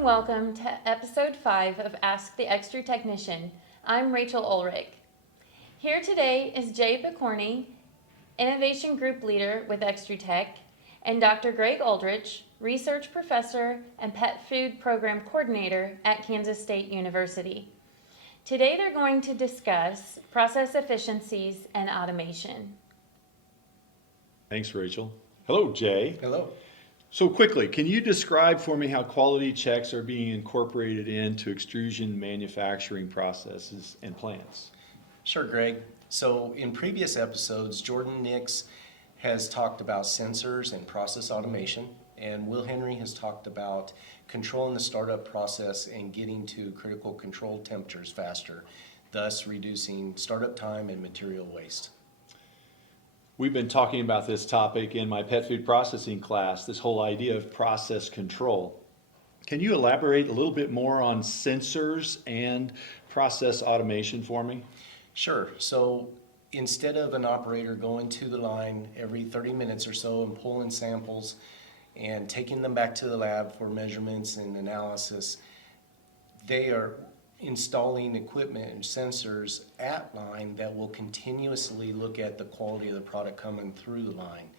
and welcome to episode 5 of Ask the Extru-Technician. I'm Rachel Ulrich. Here today is Jay Picorni, Innovation Group Leader with Extru-Tech, and Dr. Greg Aldrich, Research Professor and Pet Food Program Coordinator at Kansas State University. Today they're going to discuss process efficiencies and automation. Thanks, Rachel. Hello, Jay. Hello. So quickly, can you describe for me how quality checks are being incorporated into extrusion manufacturing processes and plants? Sure, Greg. So in previous episodes, Jordan Nix has talked about sensors and process automation, and Will Henry has talked about controlling the startup process and getting to critical control temperatures faster, thus reducing startup time and material waste. We've been talking about this topic in my pet food processing class, this whole idea of process control. Can you elaborate a little bit more on sensors and process automation for me? Sure. So instead of an operator going to the line every 30 minutes or so and pulling samples and taking them back to the lab for measurements and analysis, they are installing equipment and sensors at line that will continuously look at the quality of the product coming through the line.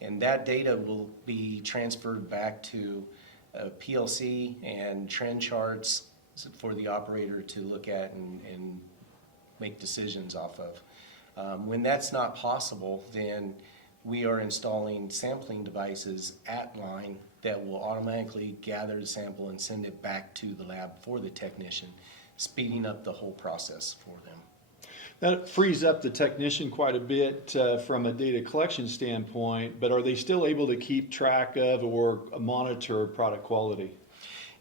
And that data will be transferred back to a PLC and trend charts for the operator to look at and make decisions off of. When that's not possible, then we are installing sampling devices at line that will automatically gather the sample and send it back to the lab for the technician, speeding up the whole process for them. That frees up the technician quite a bit from a data collection standpoint, but are they still able to keep track of or monitor product quality?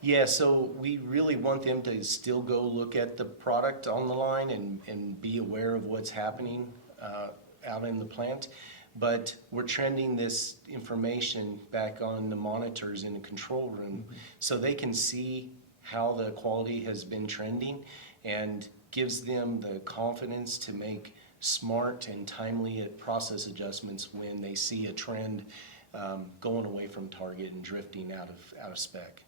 Yeah, so we really want them to still go look at the product on the line and be aware of what's happening out in the plant. But we're trending this information back on the monitors in the control room so they can see how the quality has been trending and gives them the confidence to make smart and timely process adjustments when they see a trend going away from target and drifting out of spec.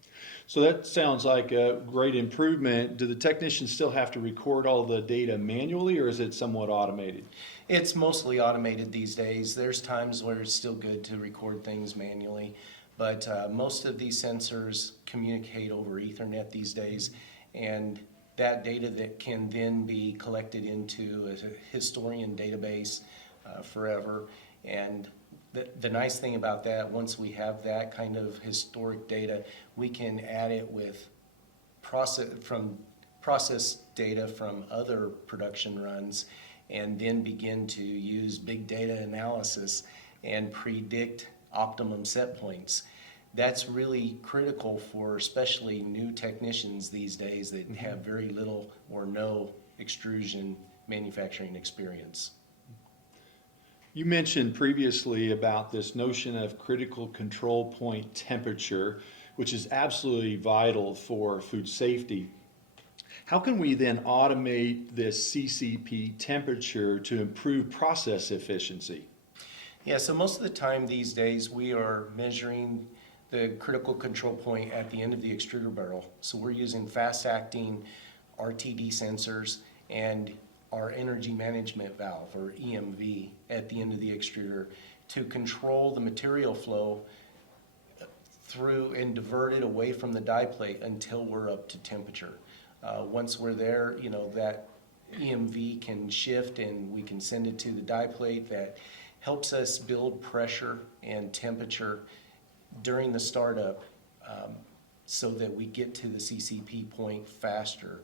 So that sounds like a great improvement. Do the technicians still have to record all the data manually, or is it somewhat automated? It's mostly automated these days. There's times where it's still good to record things manually, but most of these sensors communicate over Ethernet these days, and that data that can then be collected into a historian database forever. And the nice thing about that, once we have that kind of historic data, we can add it with process data from other production runs and then begin to use big data analysis and predict optimum set points. That's really critical for especially new technicians these days that have very little or no extrusion manufacturing experience. You mentioned previously about this notion of critical control point temperature, which is absolutely vital for food safety. How can we then automate this CCP temperature to improve process efficiency? Yeah, so most of the time these days we are measuring the critical control point at the end of the extruder barrel. So we're using fast-acting RTD sensors and our energy management valve, or EMV, at the end of the extruder to control the material flow through and divert it away from the die plate until we're up to temperature. Once we're there, that EMV can shift and we can send it to the die plate. That helps us build pressure and temperature during the startup so that we get to the CCP point faster.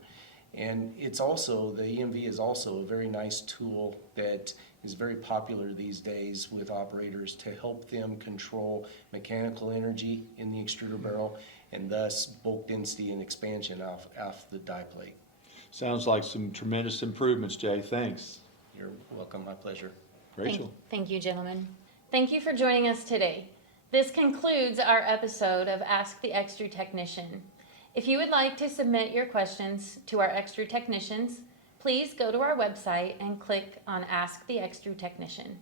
And it's also, the EMV is also a very nice tool that is very popular these days with operators to help them control mechanical energy in the extruder barrel and thus bulk density and expansion off the die plate. Sounds like some tremendous improvements, Jay. Thanks. You're welcome. My pleasure. Rachel. Thank you, gentlemen. Thank you for joining us today. This concludes our episode of Ask the Extru-Technician. If you would like to submit your questions to our Extru-Technicians, please go to our website and click on Ask the Extru-Technician.